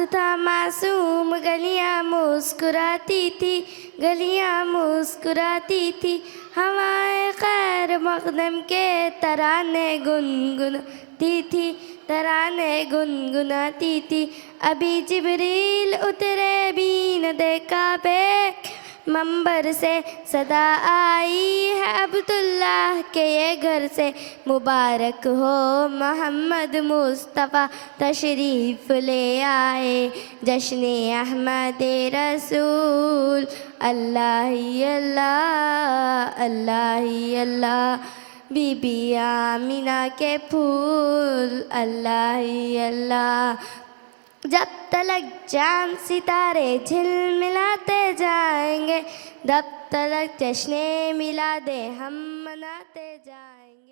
वक्त था मासूम गलियां मुस्कुराती थी, गलियां मुस्कुराती थी। हवाएं खैर मकदम के तराने गुनगुनाती थी, तराने गुनगुनाती थी। अभी जिब्रील उतरे भी न देखा पे मंबर से, सदा आई है अब्दुल्लाह के ये घर से। मुबारक हो मोहम्मद मुस्तफ़ा तशरीफ़ ले आए, जश्न अहमद रसूल। अल्लाह ही अल्लाह, अल्लाह ही अल्लाह, बीबी आमिना के फूल। अल्लाह ही अल्लाह। जब तलक चाँद सितारे झिलमिलाते जाएंगे, तब तलक जश्न मिलादे हम मनाते जाएंगे।